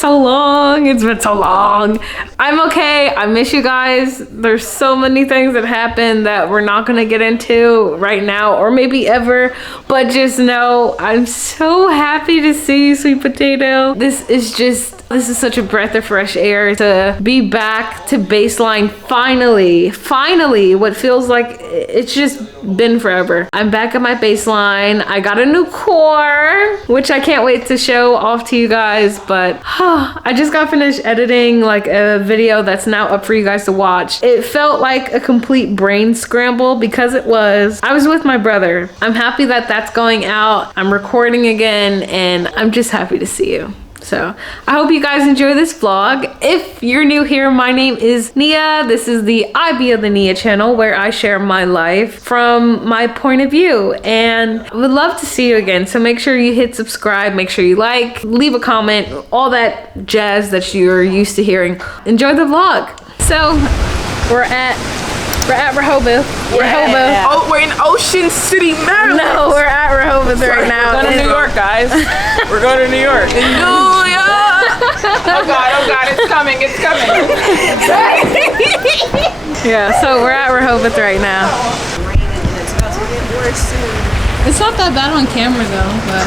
so long. It's been so long. I'm okay. I miss you guys. There's so many things that happen that we're not gonna get into right now or maybe ever, but just know I'm so happy to see you, sweet potato. This is such a breath of fresh air to be back to baseline finally. Finally, what feels like it's just been forever. I'm back at my baseline. I got a new core, which I can't wait to show off to you guys, but I just got finished editing like a video that's now up for you guys to watch. It felt like a complete brain scramble because it was. I was with my brother. I'm happy that that's going out. I'm recording again and I'm just happy to see you. So I hope you guys enjoy this vlog. If you're new here, my name is Nia. This is the I Be of the Nia channel where I share my life from my point of view, and I would love to see you again. So make sure you hit subscribe, make sure you like, leave a comment, all that jazz that you're used to hearing. Enjoy the vlog. So we're at Rehoboth. Yeah. Oh, we're in Ocean City, Maryland. No, we're at Rehoboth right now. We're going to New York, guys. We're going to New York. In New York. Oh God, it's coming, it's coming. Yeah, so we're at Rehoboth right now. It's about to get worse soon. It's not that bad on camera though, but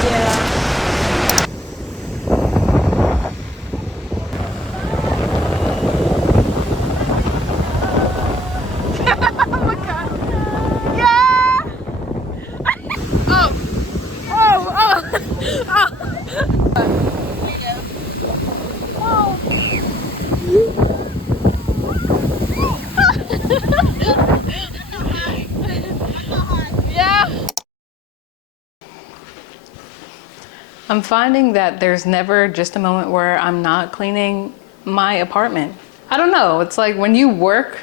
Yeah. I'm finding that there's never just a moment where I'm not cleaning my apartment. I don't know, it's like when you work,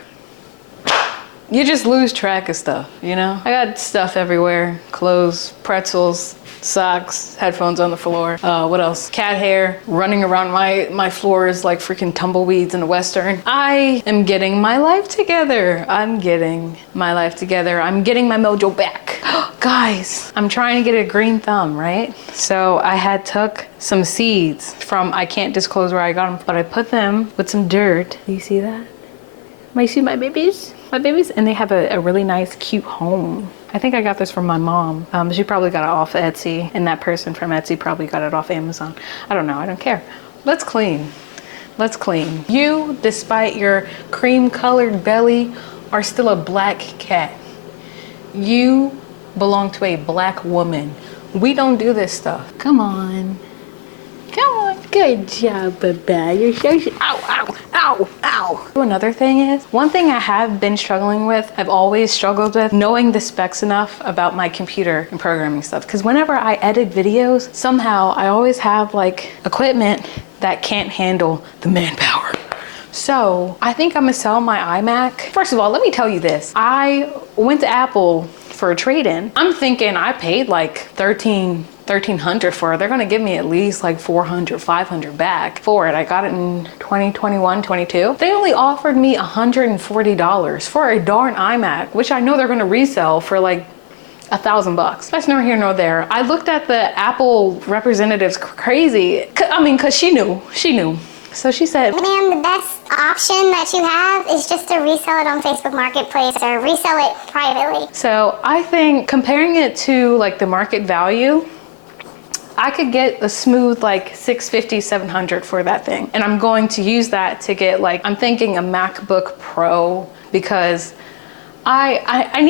you just lose track of stuff, you know? I got stuff everywhere, clothes, pretzels, socks, headphones on the floor. What else? Cat hair running around my floors like freaking tumbleweeds in the Western. I am getting my life together. I'm getting my life together. I'm getting my mojo back. Guys, I'm trying to get a green thumb, right? So I had took some seeds from, I can't disclose where I got them, but I put them with some dirt. Do you see that? Might see my babies? My babies, and they have a really nice, cute home. I think I got this from my mom. She probably got it off Etsy, and that person from Etsy probably got it off Amazon. I don't know, I don't care. Let's clean. Let's clean. You, despite your cream-colored belly, are still a black cat. You belong to a black woman. We don't do this stuff. Come on. Come on. Good job, Baba. You're so, ow, ow, ow, ow. Another thing is, one thing I have been struggling with, I've always struggled with, knowing the specs enough about my computer and programming stuff. Because whenever I edit videos, somehow I always have like equipment that can't handle the manpower. So I think I'm gonna sell my iMac. First of all, let me tell you this. I went to Apple for a trade-in. I'm thinking I paid like $1,300 for it. They're gonna give me at least like $400, $500 back for it. I got it in 2021, 22. They only offered me $140 for a darn iMac, which I know they're gonna resell for like $1,000. That's neither here nor there. I looked at the Apple representatives crazy. I mean, cause she knew. So she said, "Ma'am, the best option that you have is just to resell it on Facebook Marketplace or resell it privately." So I think comparing it to like the market value, I could get a smooth like $650, $700 for that thing. And I'm going to use that to get like, I'm thinking a MacBook Pro, because I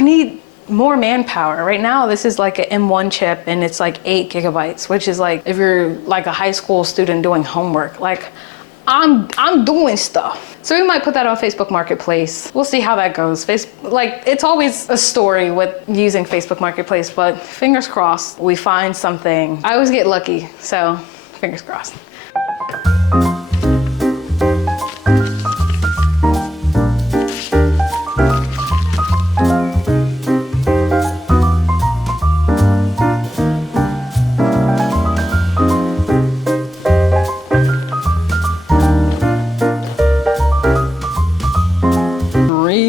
need more manpower. Right now, this is like an M1 chip and it's like 8 gigabytes, which is like, if you're like a high school student doing homework, like I'm doing stuff. So we might put that on Facebook Marketplace. We'll see how that goes. Like, it's always a story with using Facebook Marketplace, but fingers crossed we find something. I always get lucky, so fingers crossed.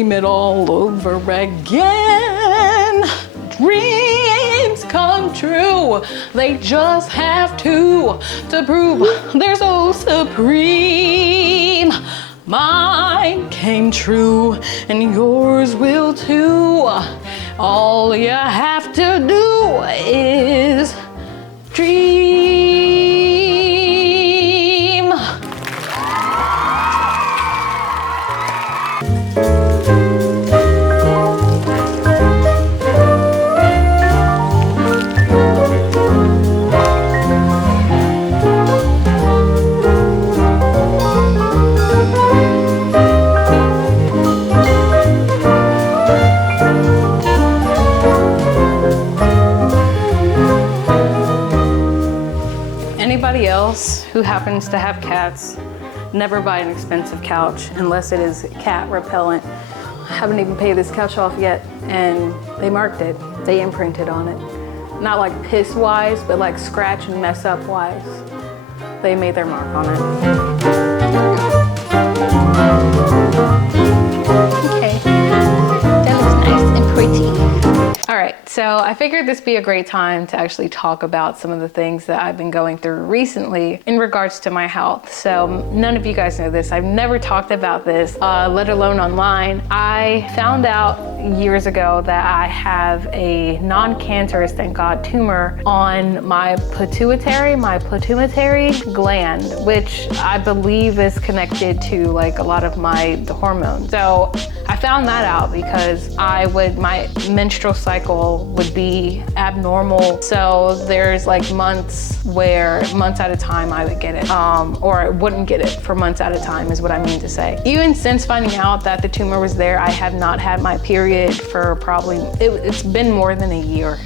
It all over again. Dreams come true. They just have to prove they're so dream. Mine came true, and yours will too. All you have to do is dream. Anybody else who happens to have cats, never buy an expensive couch unless it is cat repellent. I haven't even paid this couch off yet, and they marked it. They imprinted on it. Not like piss wise, but like scratch and mess up wise. They made their mark on it. Okay, that looks nice and pretty. All right, so I figured this would be a great time to actually talk about some of the things that I've been going through recently in regards to my health. So none of you guys know this. I've never talked about this, let alone online. I found out years ago that I have a non-cancerous, thank God, tumor on my pituitary gland, which I believe is connected to like a lot of the hormones. So I found that out because my menstrual cycle would be abnormal. So there's like months at a time I would get it, or I wouldn't get it for months at a time is what I mean to say. Even since finding out that the tumor was there, I have not had my period for probably, it's been more than a year.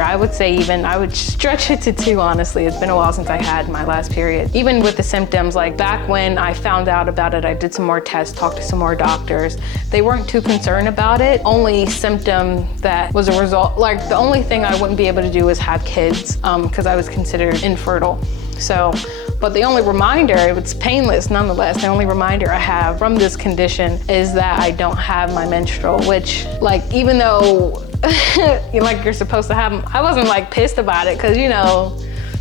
I would say I would stretch it to 2, honestly. It's been a while since I had my last period. Even with the symptoms, like back when I found out about it, I did some more tests, talked to some more doctors. They weren't too concerned about it. Only symptom that was a result, like the only thing I wouldn't be able to do is have kids because I was considered infertile. So, but the only reminder, it's painless nonetheless, the only reminder I have from this condition is that I don't have my menstrual, which like, even though like you're supposed to have them, I wasn't like pissed about it because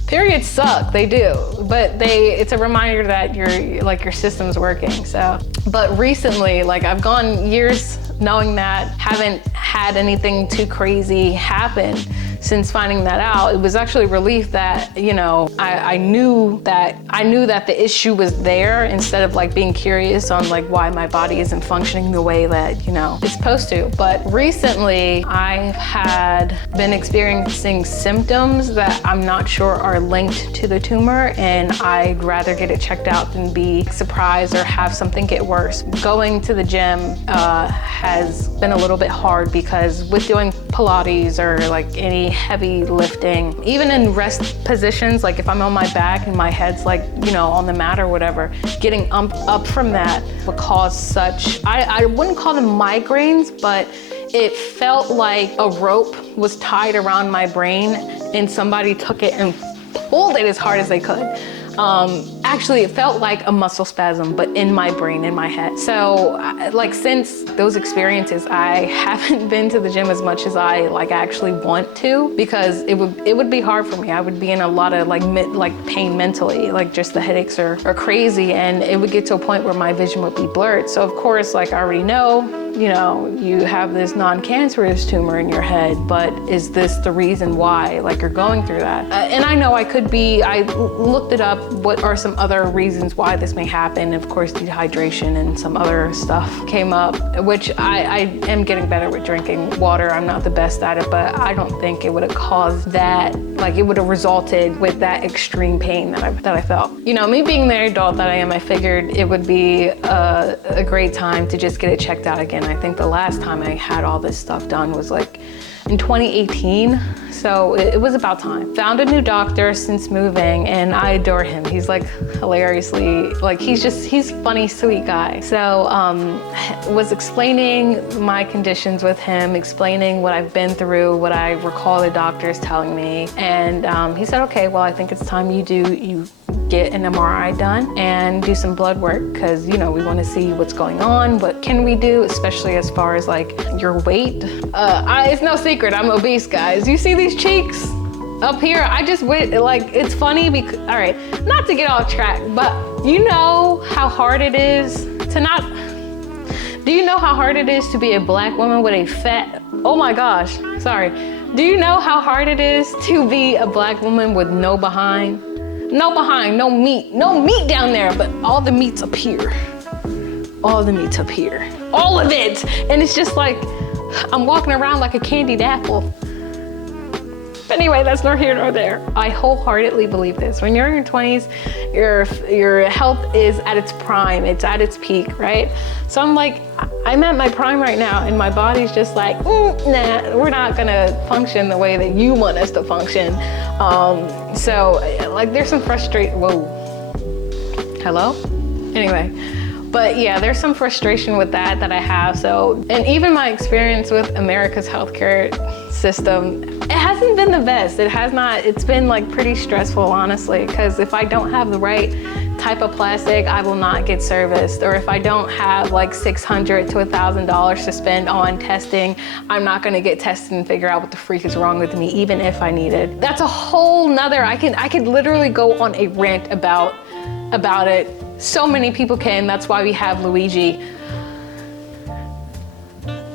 periods suck, they do, but it's a reminder that your system's working. So, but recently, like I've gone years knowing that, haven't had anything too crazy happen since finding that out. It was actually a relief that, I knew that the issue was there instead of like being curious on like why my body isn't functioning the way that, it's supposed to. But recently I've been experiencing symptoms that I'm not sure are linked to the tumor, and I'd rather get it checked out than be surprised or have something get worse. Going to the gym has been a little bit hard because with doing Pilates or like any heavy lifting, even in rest positions, like if I'm on my back and my head's like, on the mat or whatever, getting up from that would cause such, I wouldn't call them migraines, but it felt like a rope was tied around my brain and somebody took it and pulled it as hard as they could. Actually, it felt like a muscle spasm, but in my brain, in my head. So like since those experiences, I haven't been to the gym as much as I like actually want to, because it would be hard for me. I would be in a lot of like pain mentally, like just the headaches are crazy, and it would get to a point where my vision would be blurred. So of course, like I already know, you have this non-cancerous tumor in your head, but is this the reason why like you're going through that? And I know I looked it up, what are some other reasons why this may happen? Of course, dehydration and some other stuff came up, which I am getting better with drinking water. I'm not the best at it, but I don't think it would have caused that, like it would have resulted with that extreme pain that I felt. Me being the adult that I am, I figured it would be a great time to just get it checked out again. I think the last time I had all this stuff done was like in 2018. So it was about time. Found a new doctor since moving, and I adore him. He's like hilariously, like he's funny, sweet guy. So was explaining my conditions with him, explaining what I've been through, what I recall the doctors telling me. And he said, okay, well, I think it's time you get an MRI done and do some blood work, because we want to see what's going on, what can we do, especially as far as like your weight. It's no secret I'm obese, guys. You see these cheeks? Up here, I just went, like, it's funny because, all right, not to get off track, but you know how hard it is to not, do you know how hard it is to be a Black woman with a fat, oh my gosh, sorry. Do you know how hard it is to be a Black woman with no behind? No behind, no meat down there, but all the meat's up here. All the meat's up here, all of it. And it's just like, I'm walking around like a candied apple. But anyway, that's nor here nor there. I wholeheartedly believe this. When you're in your 20s, your health is at its prime, it's at its peak, right? So I'm like, I'm at my prime right now, and my body's just like, nah, we're not gonna function the way that you want us to function. So like there's some frustration, whoa, hello? Anyway. But yeah, there's some frustration with that I have. So, and even my experience with America's healthcare system, it hasn't been the best. It has not, it's been like pretty stressful, honestly, because if I don't have the right type of plastic, I will not get serviced. Or if I don't have like $600 to $1,000 to spend on testing, I'm not gonna get tested and figure out what the freak is wrong with me, even if I need it. That's a whole nother, I could literally go on a rant about it. So many people can, that's why we have Luigi.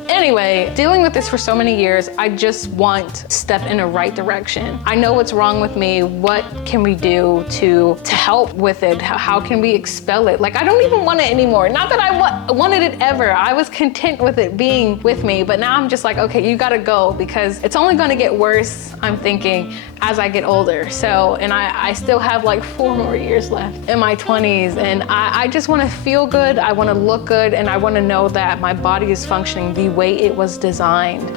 Anyway, dealing with this for so many years, I just want to step in the right direction. I know what's wrong with me. What can we do to help with it? How can we expel it? Like, I don't even want it anymore. Not that I wanted it ever. I was content with it being with me, but now I'm just like, okay, you gotta go because it's only gonna get worse, I'm thinking, as I get older. So, and I still have like 4 more years left in my 20s, and I just wanna feel good, I wanna look good, and I wanna know that my body is functioning the way it was designed,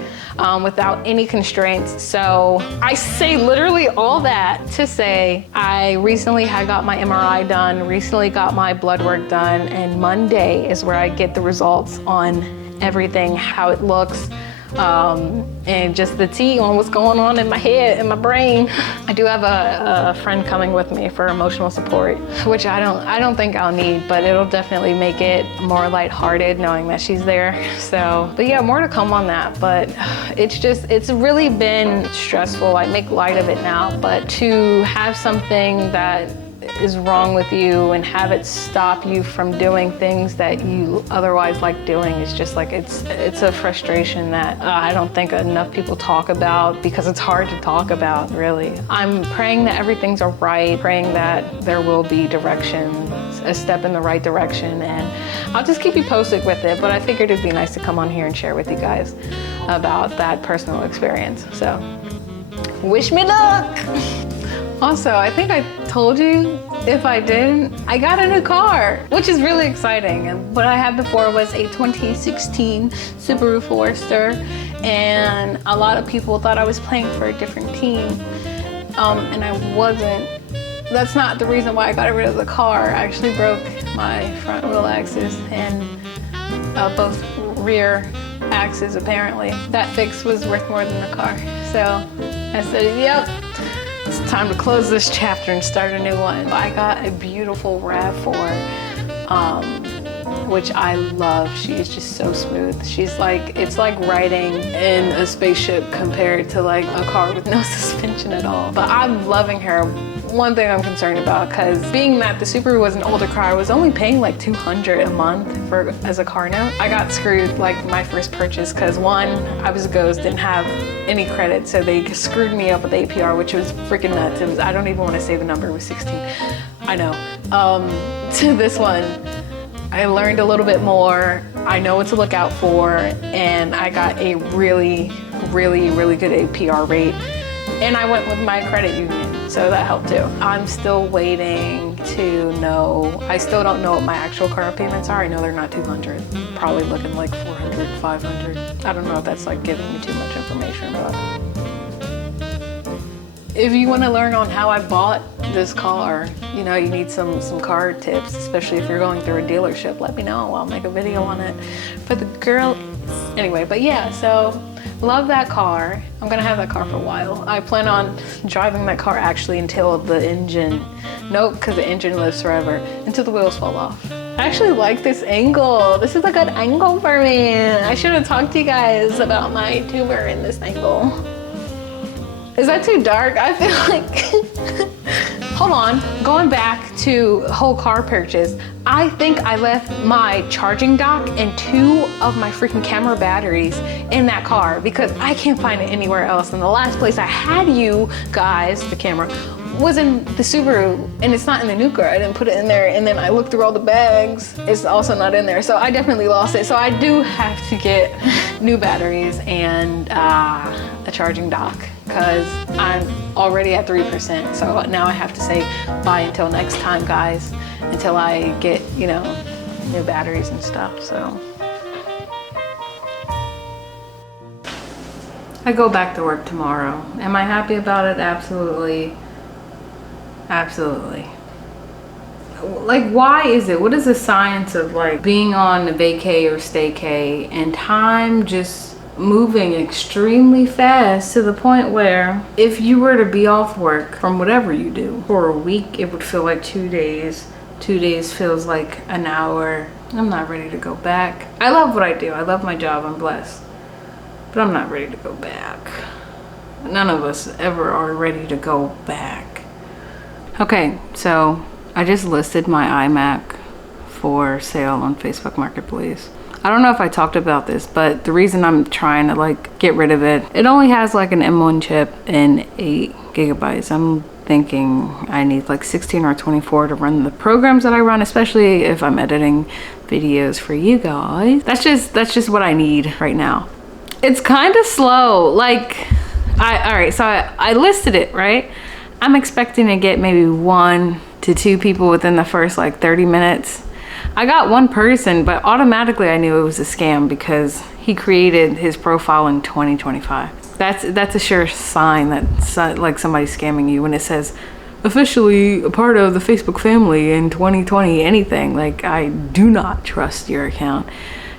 without any constraints. So I say literally all that to say I recently had got my MRI done, recently got my blood work done, and Monday is where I get the results on everything, how it looks, and just the tea on what's going on in my head and my brain. I do have a friend coming with me for emotional support, which I don't think I'll need, but it'll definitely make it more lighthearted knowing that she's there. So, but yeah, more to come on that. But it's really been stressful. I make light of it now, but to have something that is wrong with you and have it stop you from doing things that you otherwise like doing is just like, it's a frustration that I don't think enough people talk about because it's hard to talk about, really. I'm praying that everything's all right, praying that there will be direction, a step in the right direction, and I'll just keep you posted with it, but I figured it'd be nice to come on here and share with you guys about that personal experience. So, wish me luck! Also, I think I told you, if I didn't, I got a new car, which is really exciting. And what I had before was a 2016 Subaru Forester, and a lot of people thought I was playing for a different team, and I wasn't. That's not the reason why I got rid of the car. I actually broke my front wheel axis and both rear axes, apparently. That fix was worth more than the car. So I said, yep. It's time to close this chapter and start a new one. I got a beautiful RAV4, which I love. She is just so smooth. She's like, it's like riding in a spaceship compared to like a car with no suspension at all. But I'm loving her. One thing I'm concerned about, because being that the Subaru was an older car, I was only paying like $200 a month as a car note. I got screwed like my first purchase because one, I was a ghost, didn't have any credit, so they screwed me up with APR, which was freaking nuts. It was, I don't even want to say the number, it was 16. I know. To this one, I learned a little bit more. I know what to look out for, and I got a really, really, really good APR rate. And I went with my credit union, so that helped too. I'm still waiting to know. I still don't know what my actual car payments are. I know they're not 200. Probably looking like 400, 500. I don't know if that's like giving me too much information, but if you want to learn on how I bought this car, you know, you need some car tips, especially if you're going through a dealership, let me know. I'll make a video on it. But the girl, anyway, but yeah, so love that car. I'm gonna have that car for a while. I plan on driving that car actually until the engine, nope, because the engine lives forever, until the wheels fall off. I actually like this angle. This is a good angle for me. I should have talked to you guys about my tuber in this angle. Is that too dark? I feel like, hold on, going back to whole car purchase, I think I left my charging dock and 2 of my freaking camera batteries in that car because I can't find it anywhere else. And the last place I had you guys, the camera, was in the Subaru, and it's not in the new car. I didn't put it in there, and then I looked through all the bags. It's also not in there, so I definitely lost it. So I do have to get new batteries and a charging dock because I'm already at 3%. So now I have to say bye until next time, guys, until I get, you know, new batteries and stuff. So I go back to work tomorrow. Am I happy about it? Absolutely. Absolutely. Like, why is it? What is the science of like being on a vacay or staycay and time just moving extremely fast to the point where if you were to be off work from whatever you do for a week, it would feel like 2 days. 2 days feels like an hour. I'm not ready to go back. I love what I do. I love my job. I'm blessed. But I'm not ready to go back. None of us ever are ready to go back. Okay, so I just listed my iMac for sale on Facebook Marketplace. I don't know if I talked about this, but the reason I'm trying to like get rid of it, it only has like an M1 chip and 8 gigabytes. I'm thinking I need like 16 or 24 to run the programs that I run, especially if I'm editing videos for you guys. That's just what I need right now. It's kind of slow. Like, all right, so I listed it, right? I'm expecting to get maybe 1 to 2 people within the first like 30 minutes. I got 1 person, but automatically I knew it was a scam because he created his profile in 2025. That's a sure sign that like somebody's scamming you when it says officially a part of the Facebook family in 2020 anything. Like, I do not trust your account.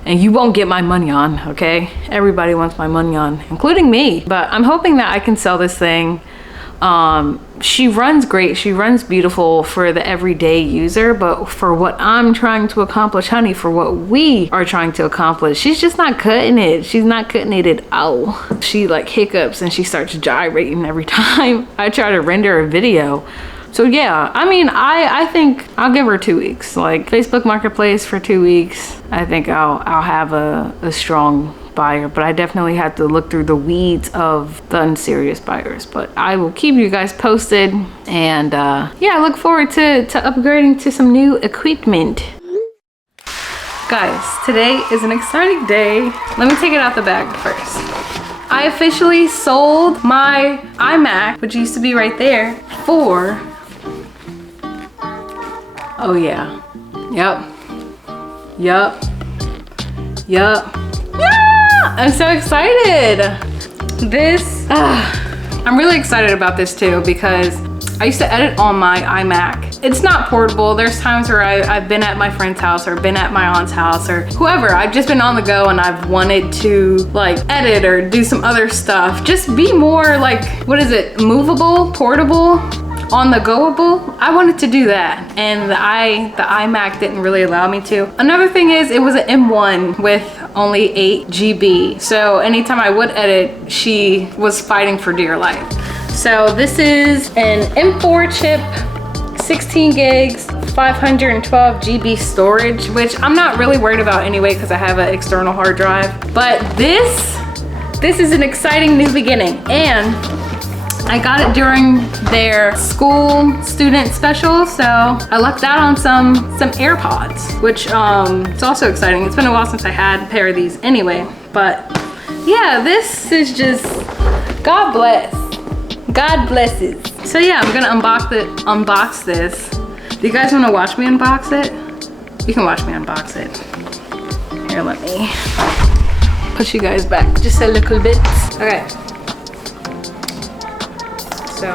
And you won't get my money on, okay? Everybody wants my money on, including me. But I'm hoping that I can sell this thing. She runs great. She runs beautiful for the everyday user, but for what I'm trying to accomplish, honey, for what we are trying to accomplish, she's just not cutting it. She's not cutting it at all. She like hiccups and she starts gyrating every time I try to render a video. So yeah, I mean, I think I'll give her 2 weeks. Like, Facebook Marketplace for 2 weeks. I think I'll have a strong buyer, but I definitely had to look through the weeds of the unserious buyers. But I will keep you guys posted, and yeah, I look forward to upgrading to some new equipment. Guys, today is an exciting day. Let me take it out the bag first. I officially sold my iMac, which used to be right there, for, oh yeah, yep. I'm so excited. I'm really excited about this too because I used to edit on my iMac. It's not portable. There's times where I've been at my friend's house or been at my aunt's house or whoever. I've just been on the go and I've wanted to like edit or do some other stuff. Just be more like, what is it? Movable, portable, on the goable. I wanted to do that, and the iMac didn't really allow me to. Another thing is it was an M1 with only 8 GB. So anytime I would edit, she was fighting for dear life. So this is an M4 chip, 16 gigs, 512 GB storage, which I'm not really worried about anyway because I have an external hard drive. But this is an exciting new beginning, and I got it during their school student special, so I lucked out on some AirPods, which it's also exciting. It's been a while since I had a pair of these anyway, but yeah, this is just, God bless. God blesses. So yeah, I'm gonna unbox this. Do you guys wanna watch me unbox it? You can watch me unbox it. Here, let me push you guys back just a little bit. Okay. So,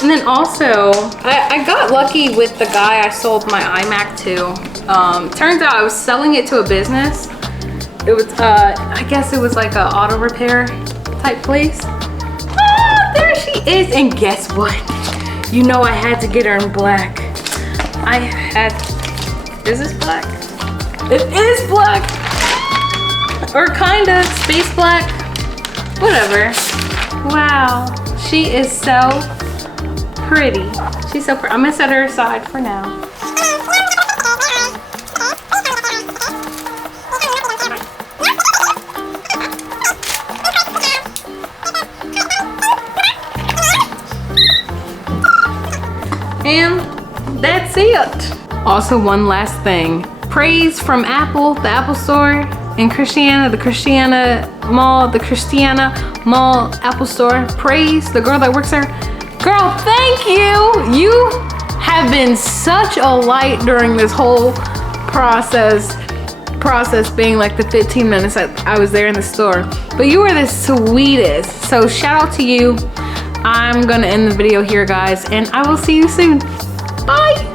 and then also, I got lucky with the guy I sold my iMac to. Turns out I was selling it to a business. It was, I guess it was like a auto repair type place. Ah, there she is, and guess what? You know I had to get her in black. Is this black? It is black! Or kinda, space black, whatever. Wow, she is so pretty. She's so pretty. I'm gonna set her aside for now. And that's it. Also, one last thing. Praise from Apple, the Apple Store in Christiana, the Christiana Mall Apple Store. Praise the girl that works there. Girl, thank you. You have been such a light during this whole process being like the 15 minutes that I was there in the store. But you were the sweetest. So shout out to you. I'm gonna end the video here, guys, and I will see you soon. Bye.